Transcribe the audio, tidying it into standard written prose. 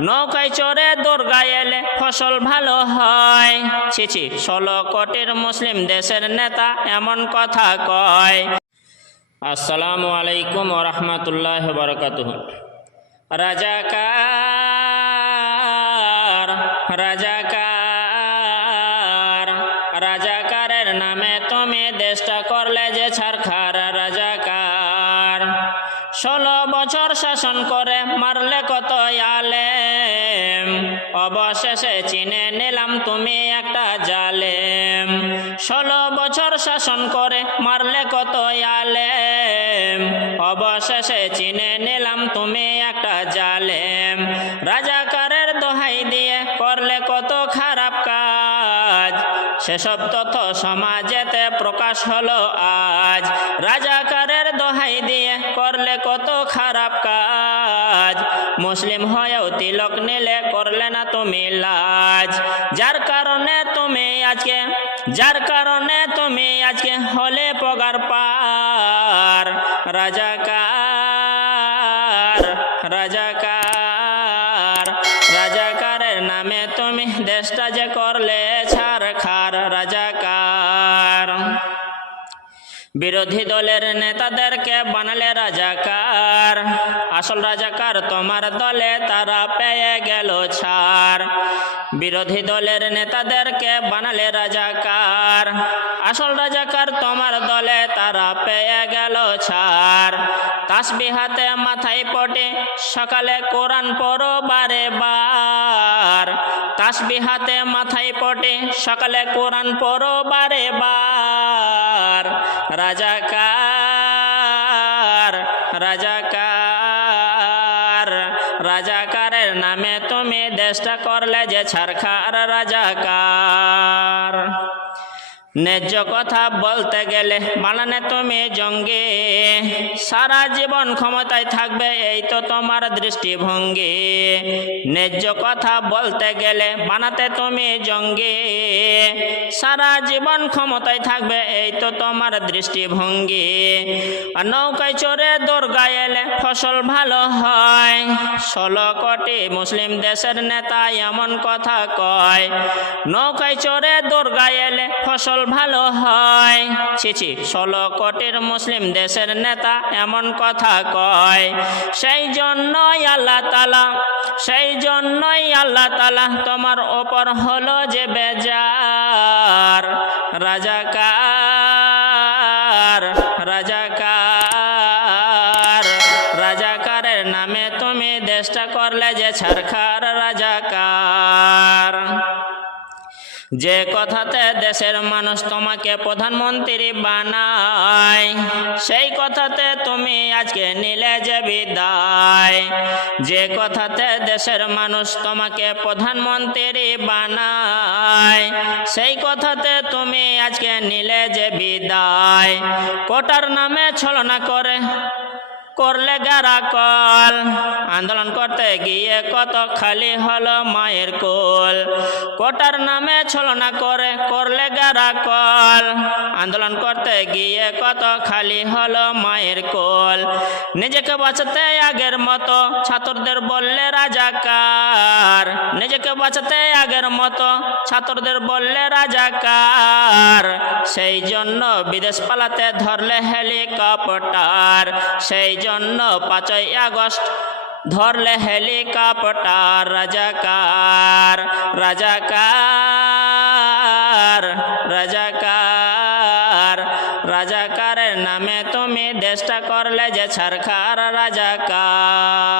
নৌকায় চড়ে দরগায় এলে ফসল ভালো হয়। ছিছি 16 কোটির মুসলিম দেশের নেতা এমন কথা কয়। আসসালামু আলাইকুম ওয়া রাহমাতুল্লাহি ওয়া বারাকাতুহু। রাজাকার রাজাকার রাজাকারের নামে তুমি দেশটা করলে যে ছারখার। রাজাকার 16 বছর শাসন করে মারলে কত আলেম, অবশেষে চিনে নিলাম তুমি একটা জালেম। 16 বছর শাসন করে মারলে কত আলেম, অবশেষে চিনে নিলাম তুমি একটা জালেম। রাজাকারের দোহাই দিয়ে করলে কত খারাপ কাজ, সেসব তথ্য সমাজেতে প্রকাশ হলো আজ। রাজাকারের দোহাই দিয়ে করলে কত খারাপ কাজ, মুসলিম হয়েও তিলক নিলে করলে না তুমি লাজ। যার কারণে তুমি আজকে হলে পগার পার। রাজাকার রাজাকার রাজাকারের নামে তুমি দেশটা যে করলে ছারখার। রাজাকার বিরোধী দলের নেতাদেরকে বানালে রাজাকার, আসল রাজাকার তোমার দলে তারা পেয়ে গেল ছাড়। বিরোধী দলের নেতাদেরকে বানালে রাজাকার, আসল রাজাকার তোমার দলে তারা পেয়ে গেল ছাড়। তাসবিহ হাতে মাথায় পটে সকালে কোরআন পড়ো বারে বার। তাসবিহ হাতে মাথায় পটে সকালে কোরআন পড়ো বারে বার। রাজাকার রাজাকার রাজাকারের নামে তুমি দেশটা করলে যে ছারখার। রাজাকার ন্যায্য কথা বলতে গেলে বানানে তুমি জঙ্গি, সারা জীবন ক্ষমতায় থাকবে এই তো তোমার দৃষ্টিভঙ্গি। ন্যায্য কথা বলতে গেলে বানাতে তুমি জঙ্গি, সারা জীবন ক্ষমতায় থাকবে এই তো তোমার দৃষ্টিভঙ্গি। নৌকায় চড়ে দরগায় এলে ফসল ভালো হয়, 16 কোটি মুসলিম দেশের নেতা এমন কথা কয়। নৌকায় চড়ে দরগায় এলে ফসল ভালো হয়, ছিছি 16 কোটির মুসলিম দেশের নেতা এমন কথা কয়। সেই জন্যই আল্লাহ তাআলা তোমার ওপর হলো যে বেজার। রাজাকার রাজাকার রাজাকারের নামে তুমি দেশটা করলে যে ছারখার। রাজাকার যে কথাতে দেশের মানুষ তোমাকে প্রধানমন্ত্রী বানায়, সেই কথাতে তুমি আজকে নিলে যে বিদায়। যে কথাতে দেশের মানুষ তোমাকে প্রধানমন্ত্রী বানায়, সেই কথাতে তুমি আজকে নিলে যে বিদায়। কোটার নামে ছলনা করলে গারাকল, আন্দোলন করতে গিয়ে কত খালি হলো মায়ের কোল। কোটার নামে ছলনা করলে গারাকল, আন্দোলন করতে গিয়ে কত খালি হলো মায়ের কোল। নিজেকে বাঁচাতে আগের মতো ছাত্রদের বললে রাজাকার, নিজেকে বাঁচাতে আগের মতো ছাত্রদের বললে রাজাকার। সেই জন্য বিদেশ পালাতে ধরলে হেলিকপ্টার, সেই জন্য 5ই আগস্ট ধরলে হেলিকপ্টার। রাজাকার রাজাকার রাজাকার রাজাকারের নামে তুমি দেশটা করলে যে ছারখার। রাজাকার।